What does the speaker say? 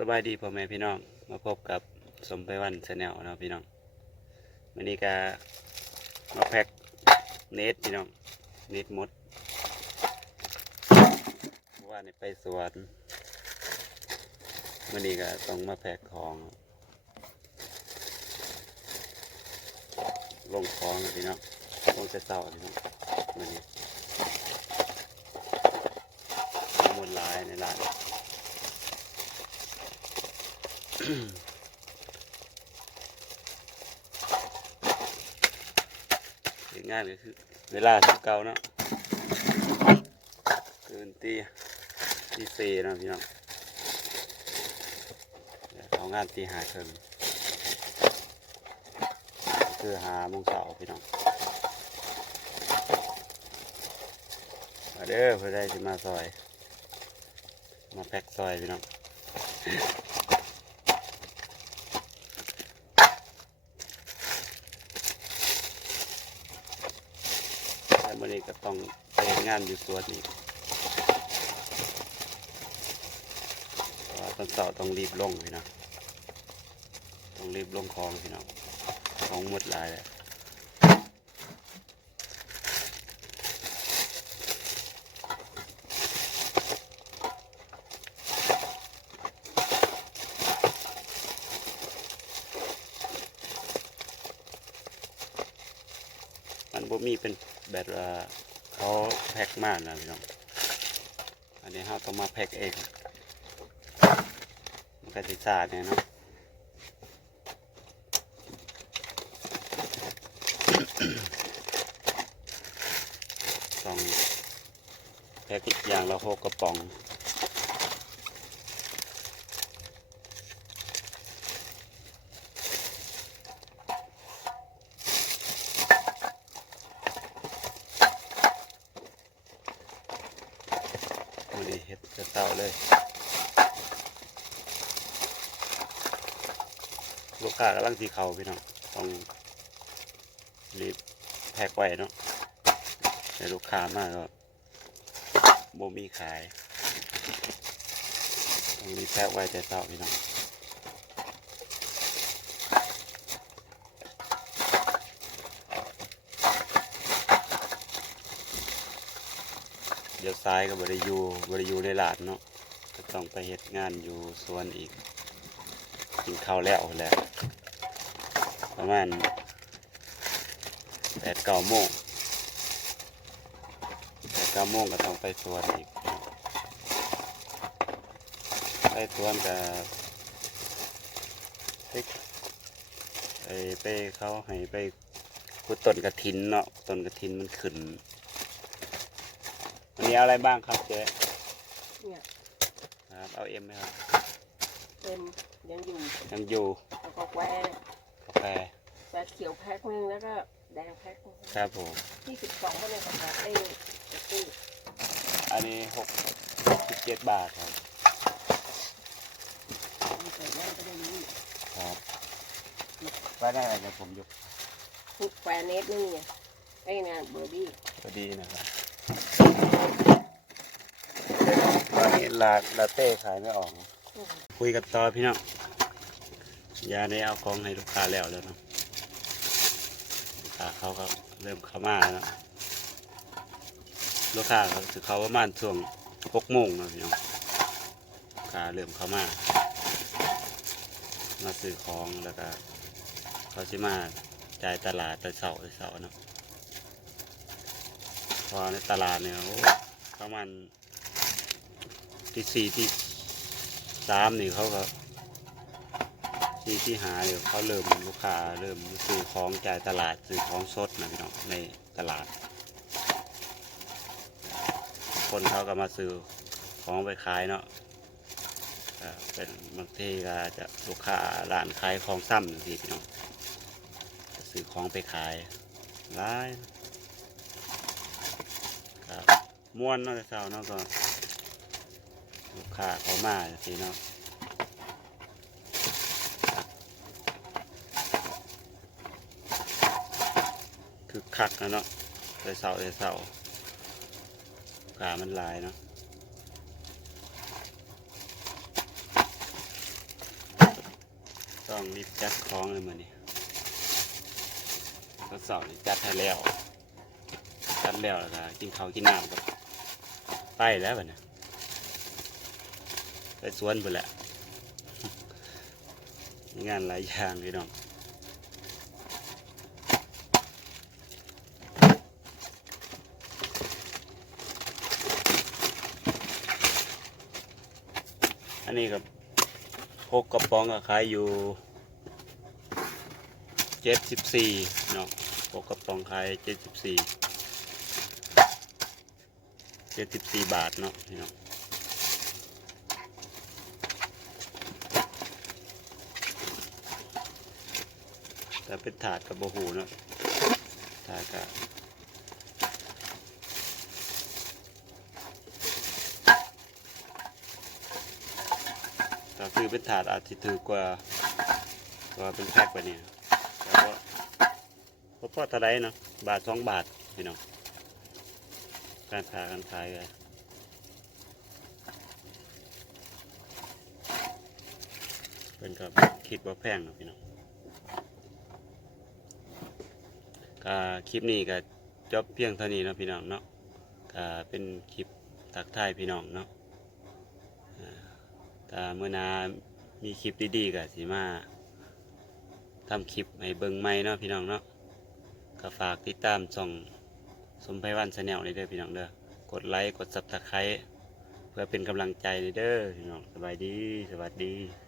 สบายดีพ่อแม่พี่น้องมาพบกับสมไปวันชาแนลเนาะพี่น้องวันนี้ก็มาแพ็กเนตพี่น้องเนตมดว่านี่ไปสวนวันนี้ก็ต้องมาแพ็กของลงของพี่น้องลงจะเศร้าพี่น้องวันนี้มดลายในร้านง่ายเลยคือเวลาเก่าเนาะเกินตีสี่นะพี่น้องเอางานตีหาเชิงคือ5 โมงเช้าพี่น้องมาเด้อเพื่อได้สิมาซอยมาแพ็กซอยพี่น้องวันนี้ก็ต้องไปงานอยู่สวนอีกตอนเช้าต้องรีบลงพี่น้องต้องรีบลงคลองพี่น้องของหมดหลายเลยมันบ่มีเป็นแบบเขาแพ็กมากนะพี่น้องอันนี้เราต้องมาแพ็กเองมันก็จะสาดเนี่ยเนาะต้องแพ็กอย่างละ6 กระป๋องวันนี้เห็ดจะเต่าเลยลูกค้ากำลังสีเขาพี่น้องต้องรีบแพ็กไว้เนาะแต่ลูกค้ามากก็บ่มีขายต้องรีบแพ็กไว้แต่เต่าพี่น้องเดี๋ยวซ้ายก็บริยูในหลาดเนาะก็ต้องไปเฮ็ดงานอยู่สวนอีกกินข้าวแล้วประมาณ8-9 โมงก็ต้องไปสวนอีกไปสวนกับไปเขาให้ไปขุดต้นกระถินเนาะต้นกระถินมันขึ้นวันนี้เอาอะไรบ้างครับเจ๊เนี่ยครับเอาไหมครับยังอยู่แล้วก็กาแฟเขียวแพ็คนึงแล้วก็แดงแพ็คนึงครับผมที่12ก็เลยกาแฟตี้อันนี้67 บาทครับครับไปได้อะไรเนี่ยผมยกแฟนเนสนี่ไงไอ้เนี่ยเบอร์ดี้นะครับตอนนี้ลาเต้ขายไม่ออกคุยกับต่อพี่น้องยาได้เอาของให้ลูกค้าแล้วเนาะลูกค้าเขาก็เริ่มเข้ามาแล้วลูกค้าเขาถือเขาประมาณช่วง6 โมงนะพี่น้องลูกค้าเริ่มเข้ามาซื้อของแล้วก็เขาสิมาจ่ายตลาดแต่เสาเนาะพอในตลาดเนี่ยประมาณที่ 4 ที่ 3นี่เขาก็ที่หาเดี๋ยวเขาเริ่มลูกค้าเริ่มซื้อของจ่ายตลาดซื้อของสดนะพี่น้องในตลาดคนเขาก็มาซื้อของไปขายเนาะเป็นบางทีก็จะลูกค้าร้านขายของซ้ำบางทีพี่น้องซื้อของไปขายร้ายครับม้วนเนาะแต่เช้าเนาะก็ลูกค้าเขามาสิเนาะคือคักนะเนาะแต่เช้ากามันลายเนาะ ต้องรีบจัดของเลยมื้อนี้ก็สอบนี่จัดให้แล้วจัดแล้วแล้วก็กินข้าวกินน้ำกับไปแล้วบัดนี้ไปสวนพุ่นแหละ มีงานหลายอย่างพี่น้องอันนี้กับพกกระป๋องก็ขายอยู่74เนาะพกกระป๋องขาย74บาทเนาะพี่น้องแต่เป็นถาดกับโบหูเนาะถาดกับถ้าซื้อเป็นถาดอาจจะถือกว่าเป็นแพ็คไปเนี่ยแต่ว่าพอเท่าไรเนาะบาท2 บาทพี่น้องการขายเลยเป็นกับคิดว่าแพงเนาะพี่น้องก็คลิปนี้ก็จบเพียงเท่านี้เนาะพี่น้องเนาะก็เป็นคลิปทักทายพี่น้องเนาะถ้าเมื่อนามีคลิปดีๆก็สิมาทำคลิปให้เบิ่งใหม่เนาะพี่น้องเนาะก็ฝากติดตามช่องสมไพวันชาแนลเลยเด้อพี่น้องเด้อกดไลค์กดซับสไครต์เพื่อเป็นกำลังใจเด้อพี่น้องสบายดีสวัสดี